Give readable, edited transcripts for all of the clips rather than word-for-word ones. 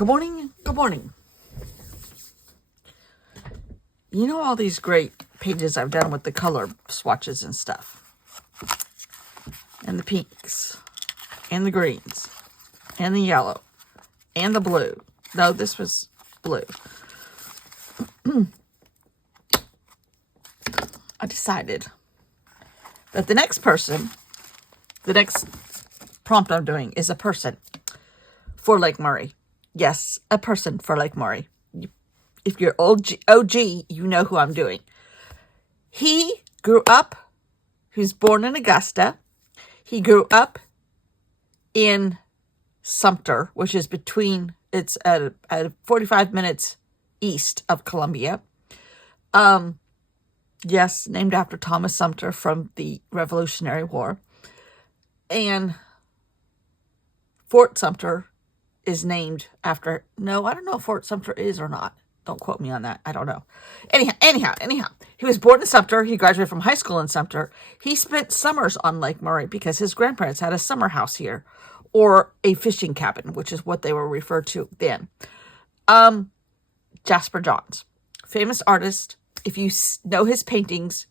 Good morning. Good morning. You know all these great pages I've done with the color swatches and stuff. And the pinks. And the greens. And the yellow. And the blue. No, this was blue. I decided that the next prompt I'm doing is a person for Lake Murray. Yes, a person for Lake Murray. If you're OG, you know who I'm doing. He was born in Augusta. He grew up in Sumter, which is it's at 45 minutes east of Columbia. Yes, named after Thomas Sumter from the Revolutionary War. And Fort Sumter is named after, no, I don't know if Fort Sumter is or not. Don't quote me on that. I don't know. Anyhow, he was born in Sumter. He graduated from high school in Sumter. He spent summers on Lake Murray because his grandparents had a summer house here, or a fishing cabin, which is what they were referred to then. Jasper Johns, famous artist. If you know his paintings,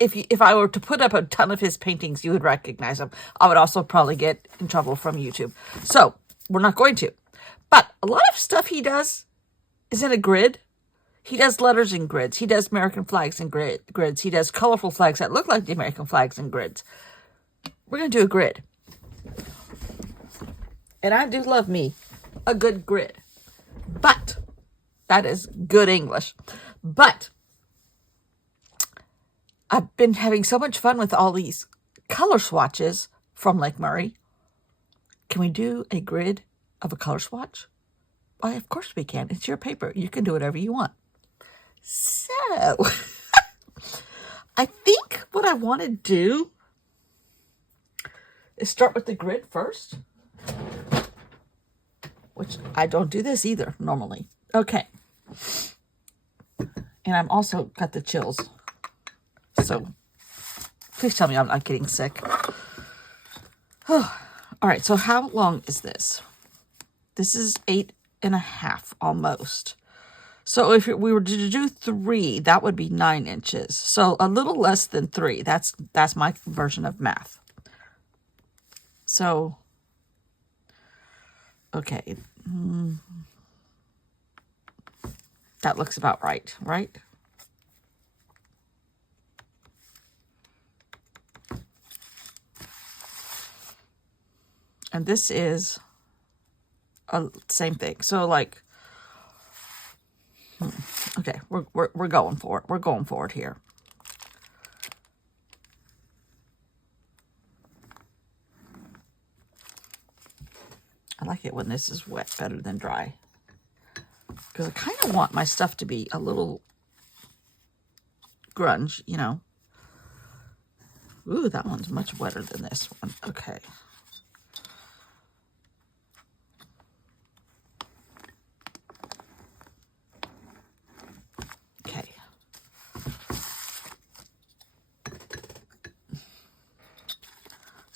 if I were to put up a ton of his paintings, you would recognize him. I would also probably get in trouble from YouTube. So we're not going to. But a lot of stuff he does is in a grid. He does letters in grids. He does American flags in grids. He does colorful flags that look like the American flags in grids. We're going to do a grid. And I do love me a good grid. But, that is good English. But, I've been having so much fun with all these color swatches from Lake Murray. Can we do a grid of a color swatch? Why, of course we can. It's your paper. You can do whatever you want. So, I think what I want to do is start with the grid first. Which I don't do this either normally. Okay. And I'm also got the chills. So, please tell me I'm not getting sick. All right, so how long is this? This is 8.5 almost. So if we were to do 3, that would be 9 inches. So a little less than 3. That's my version of math. So, okay. That looks about right, right? And this is same thing. So like, okay, we're going for it. We're going for it here. I like it when this is wet better than dry, because I kind of want my stuff to be a little grunge, you know. Ooh, that one's much wetter than this one. Okay.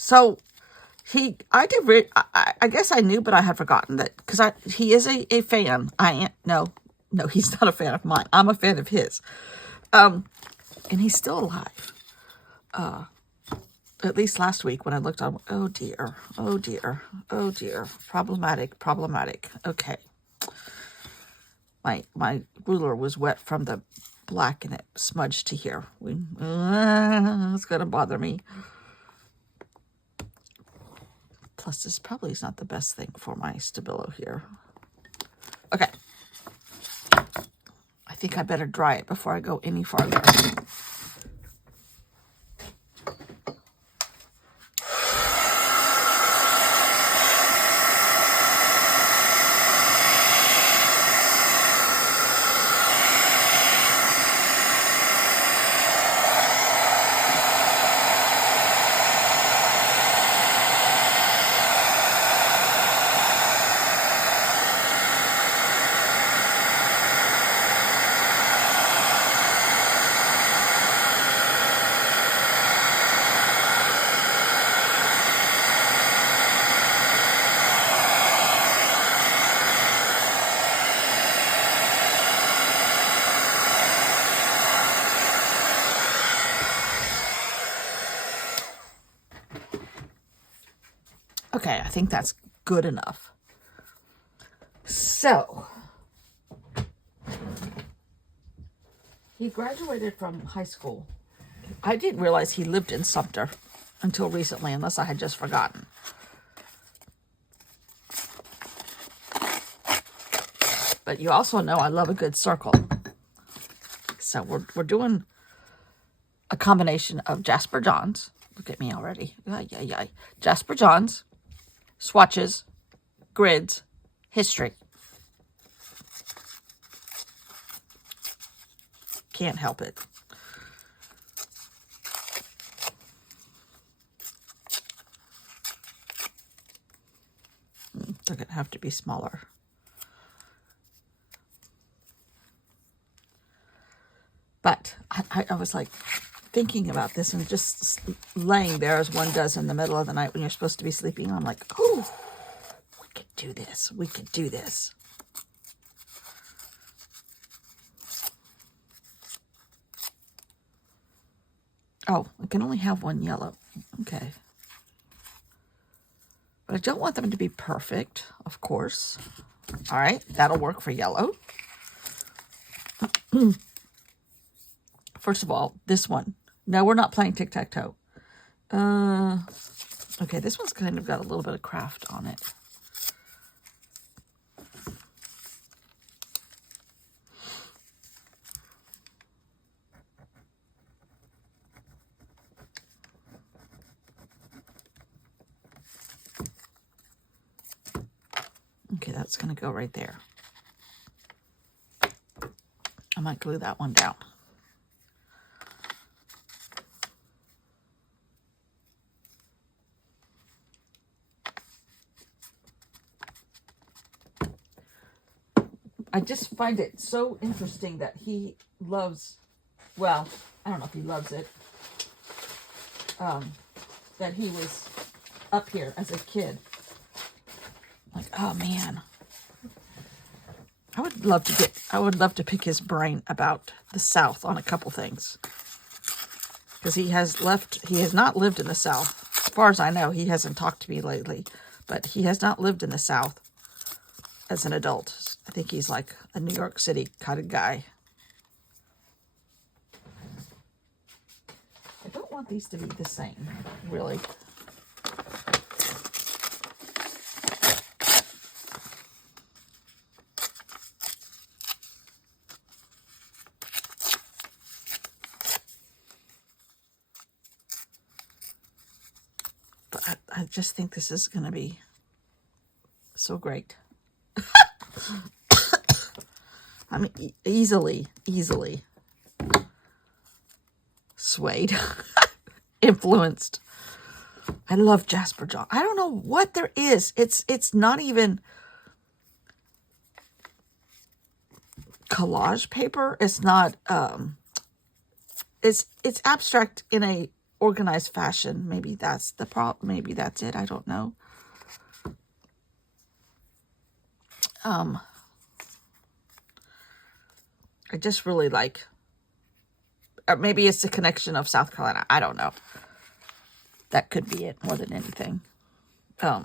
So, I guess I knew, but I had forgotten that, because he is a fan. No, he's not a fan of mine. I'm a fan of his. And he's still alive. At least last week when I looked on, oh dear. Problematic. Okay. My ruler was wet from the black and it smudged to here. It's going to bother me. Plus, this probably is not the best thing for my Stabilo here. Okay. I think I better dry it before I go any farther. Okay, I think that's good enough. So, he graduated from high school. I didn't realize he lived in Sumter until recently, unless I had just forgotten. But you also know I love a good circle. So we're doing a combination of Jasper Johns. Look at me already. Yeah. Jasper Johns, swatches, grids, history. Can't help it. They're going to have to be smaller. But I was like thinking about this and just laying there as one does in the middle of the night when you're supposed to be sleeping. I'm like, oh, we could do this. We could do this. Oh, I can only have one yellow. Okay. But I don't want them to be perfect, of course. All right, that'll work for yellow. First of all, this one. No, we're not playing tic-tac-toe. Okay, this one's kind of got a little bit of craft on it. Okay, that's going to go right there. I might glue that one down. I just find it so interesting that he loves, well, I don't know if he loves it, that he was up here as a kid. Like, oh man. I would love to pick his brain about the South on a couple things. Because he has not lived in the South. As far as I know, he hasn't talked to me lately. But he has not lived in the South as an adult. I think he's like a New York City kind of guy. I don't want these to be the same, really. But I just think this is going to be so great. I mean, easily swayed, influenced. I love Jasper John. I don't know what there is. It's not even collage paper. It's not. It's abstract in a organized fashion. Maybe that's the problem. Maybe that's it. I don't know. I just really like, or maybe it's the connection of South Carolina. I don't know. That could be it more than anything. As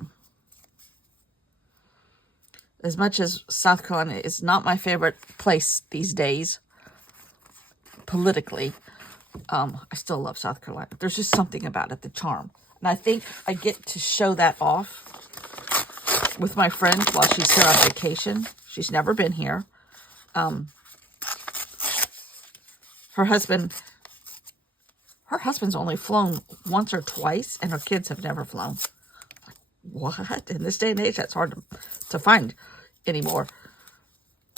much as South Carolina is not my favorite place these days, politically, I still love South Carolina. There's just something about it, the charm. And I think I get to show that off with my friend while she's here on vacation. She's never been here. Her husband's only flown once or twice, and her kids have never flown. What? In this day and age, that's hard to find anymore.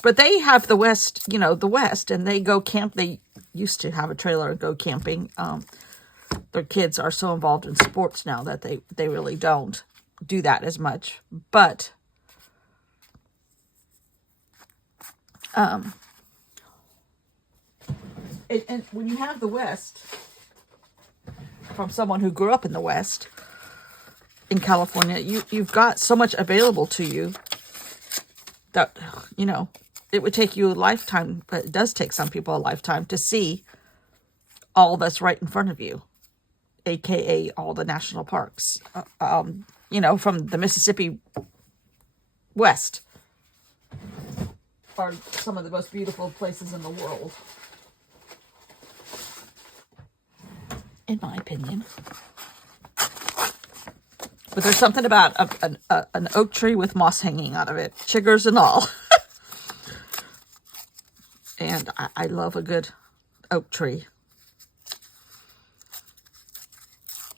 But they have the West, the West, and they go camp. They used to have a trailer and go camping. Their kids are so involved in sports now that they really don't do that as much. But and when you have the West from someone who grew up in the West in California, you've got so much available to you that, it would take you a lifetime, but it does take some people a lifetime to see all that's right in front of you, aka all the national parks. you know, from the Mississippi West are some of the most beautiful places in the world, in my opinion. But there's something about an oak tree with moss hanging out of it, chiggers and all. And I love a good oak tree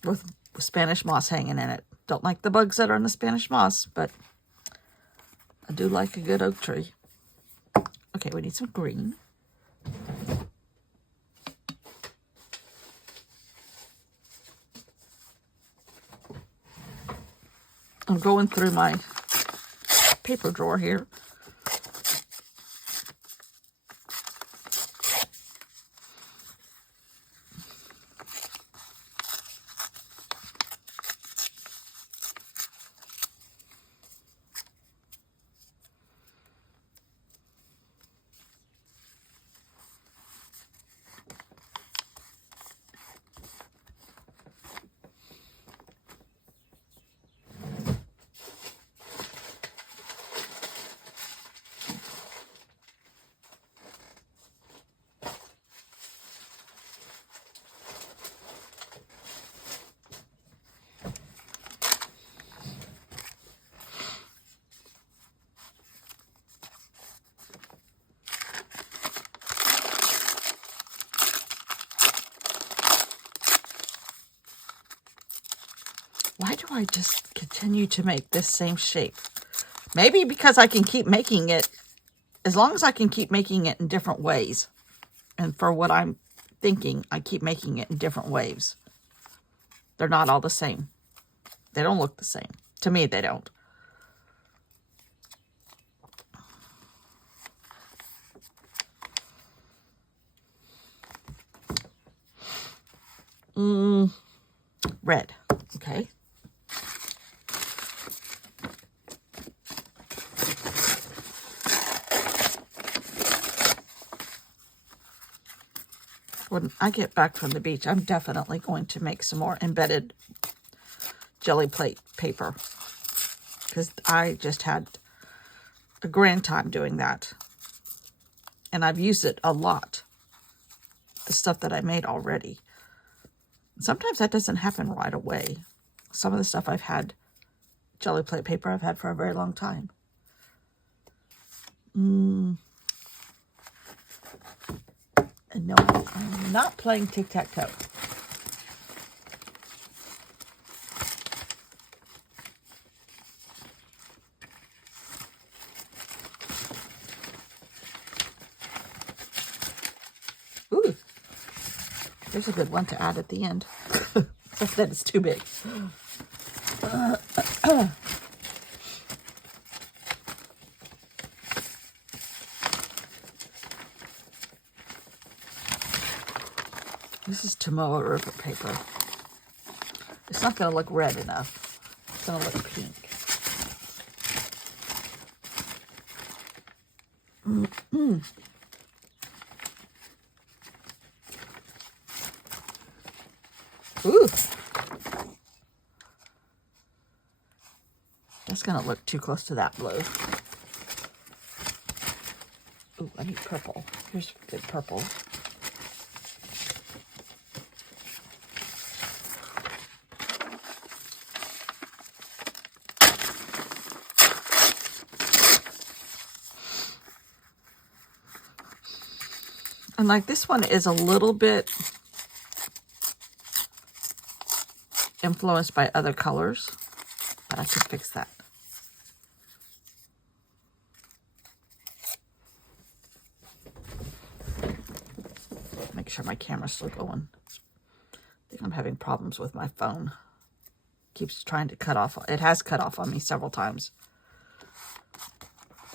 with Spanish moss hanging in it. Don't like the bugs that are in the Spanish moss, but I do like a good oak tree. Okay, we need some green. I'm going through my paper drawer here. Why do I just continue to make this same shape? Maybe because I can keep making it, as long as I can keep making it in different ways. And for what I'm thinking, I keep making it in different ways. They're not all the same. They don't look the same. To me, they don't. Red. Okay. When I get back from the beach, I'm definitely going to make some more embedded jelly plate paper, because I just had a grand time doing that. And I've used it a lot, the stuff that I made already. Sometimes that doesn't happen right away. Some of the stuff I've had, jelly plate paper, I've had for a very long time. And no, I'm not playing tic-tac-toe. Ooh, there's a good one to add at the end. Except that it's too big. This is Tomoa River paper. It's not going to look red enough. It's going to look pink. Ooh. That's going to look too close to that blue. Ooh, I need purple. Here's good purple. And like this one is a little bit influenced by other colors, but I can fix that. Make sure my camera's still going. I think I'm having problems with my phone. Keeps trying to cut off. It has cut off on me several times.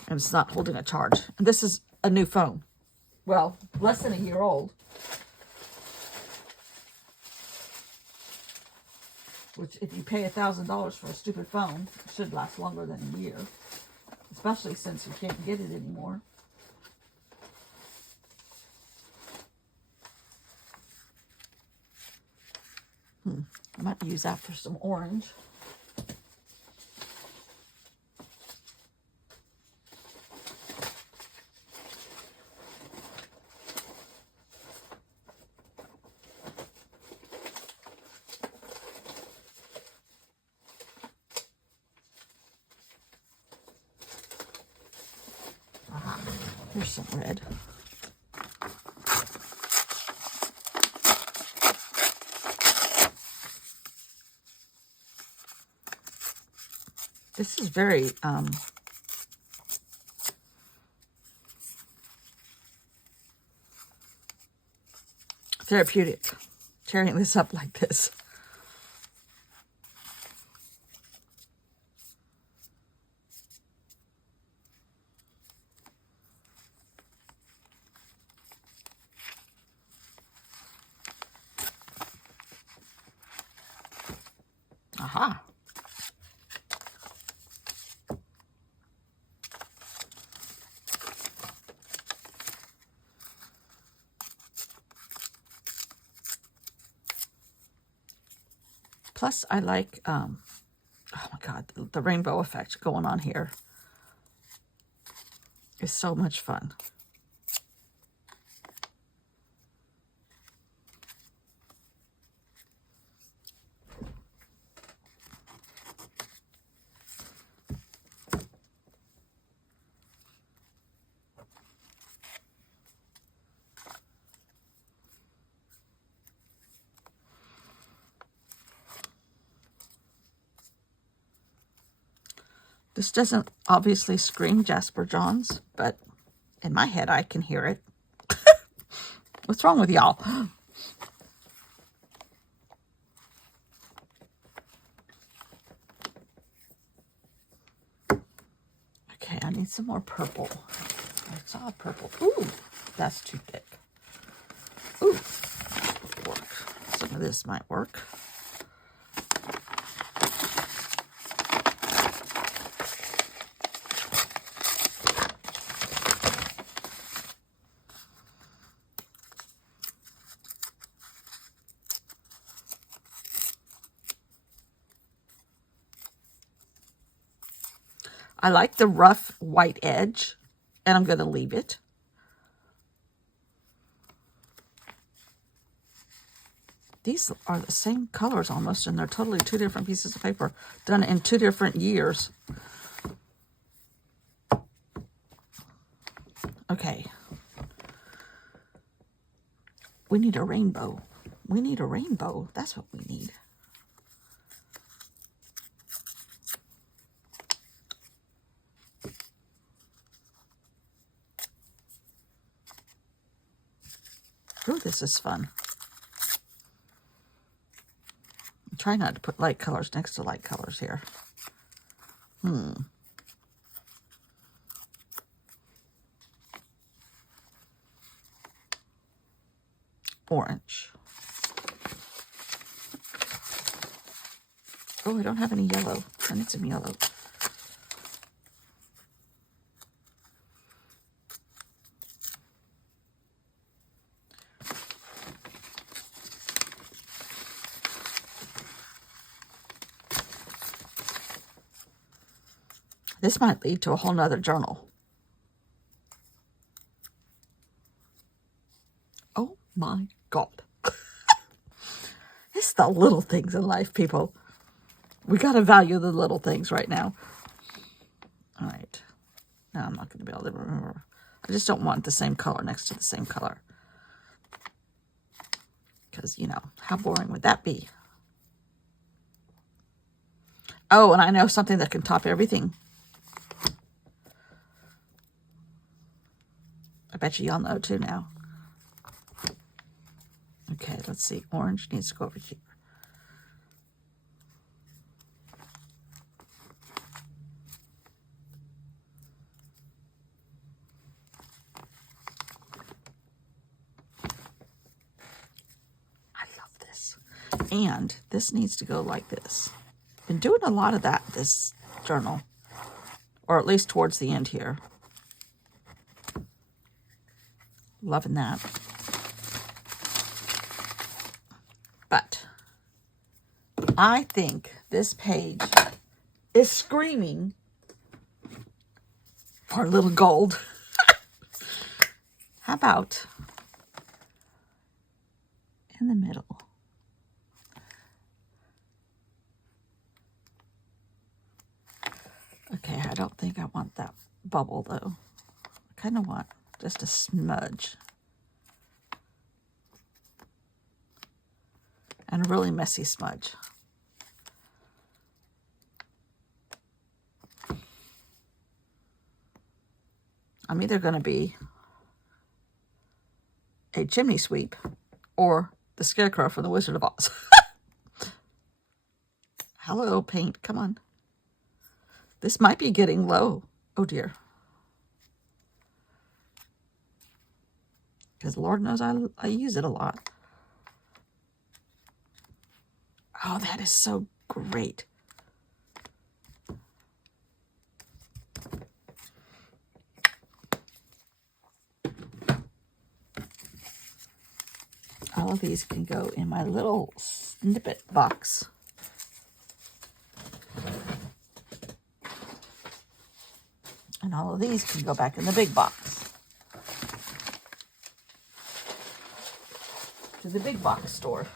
And it's not holding a charge. And this is a new phone. Well, less than a year old. Which, if you pay $1,000 for a stupid phone, it should last longer than a year. Especially since you can't get it anymore. I might use that for some orange. Here's some red. This is very therapeutic, tearing this up like this. Aha. Plus, I like, oh my God, the rainbow effect going on here is so much fun. This doesn't obviously scream Jasper Johns, but in my head I can hear it. What's wrong with y'all? Okay, I need some more purple. I saw purple. Ooh, that's too thick. Ooh, work. Some of this might work. I like the rough white edge, and I'm going to leave it. These are the same colors almost, and they're totally two different pieces of paper done in two different years. Okay. We need a rainbow. We need a rainbow. That's what we need. Oh, this is fun. Try not to put light colors next to light colors here. Orange. Oh, I don't have any yellow. I need some yellow. This might lead to a whole nother journal. Oh my God. It's the little things in life, people. We got to value the little things right now. All right. Now I'm not going to be able to remember. I just don't want the same color next to the same color. Because, you know, how boring would that be? Oh, and I know something that can top everything. I bet you y'all know too now. Okay, let's see. Orange needs to go over here. I love this. And this needs to go like this. Been doing a lot of that this journal. Or at least towards the end here. Loving that. But I think this page is screaming for a little gold. How about in the middle? Okay, I don't think I want that bubble though. I kind of want Just a smudge. And a really messy smudge. I'm either going to be a chimney sweep or the Scarecrow from the Wizard of Oz. Hello, paint. Come on. This might be getting low. Oh, dear. Because Lord knows I use it a lot. Oh, that is so great. All of these can go in my little snippet box. And all of these can go back in the big box. To the big box store.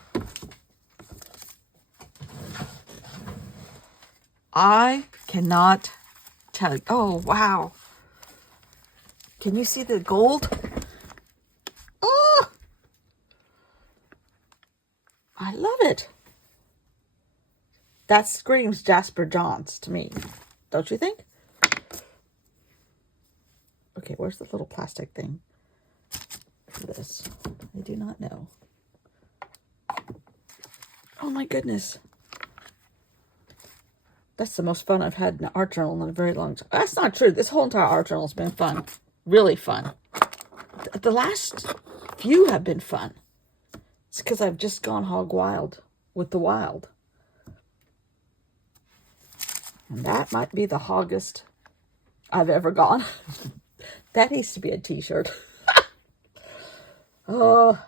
I cannot tell you. Oh, wow. Can you see the gold? Oh! I love it. That screams Jasper Johns to me. Don't you think? Okay, where's the little plastic thing for this? I do not know. Oh my goodness. That's the most fun I've had in an art journal in a very long time. That's not true. This whole entire art journal has been fun. Really fun. The last few have been fun. It's because I've just gone hog wild with the wild. And that might be the hoggest I've ever gone. That needs to be a t-shirt. Oh,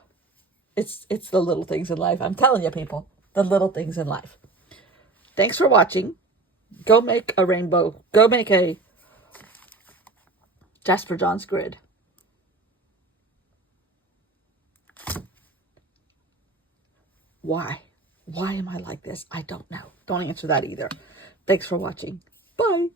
it's the little things in life. I'm telling you, people, the little things in life. Thanks for watching. Go make a rainbow. Go make a Jasper Johns grid. Why? Why am I like this? I don't know. Don't answer that either. Thanks for watching. Bye.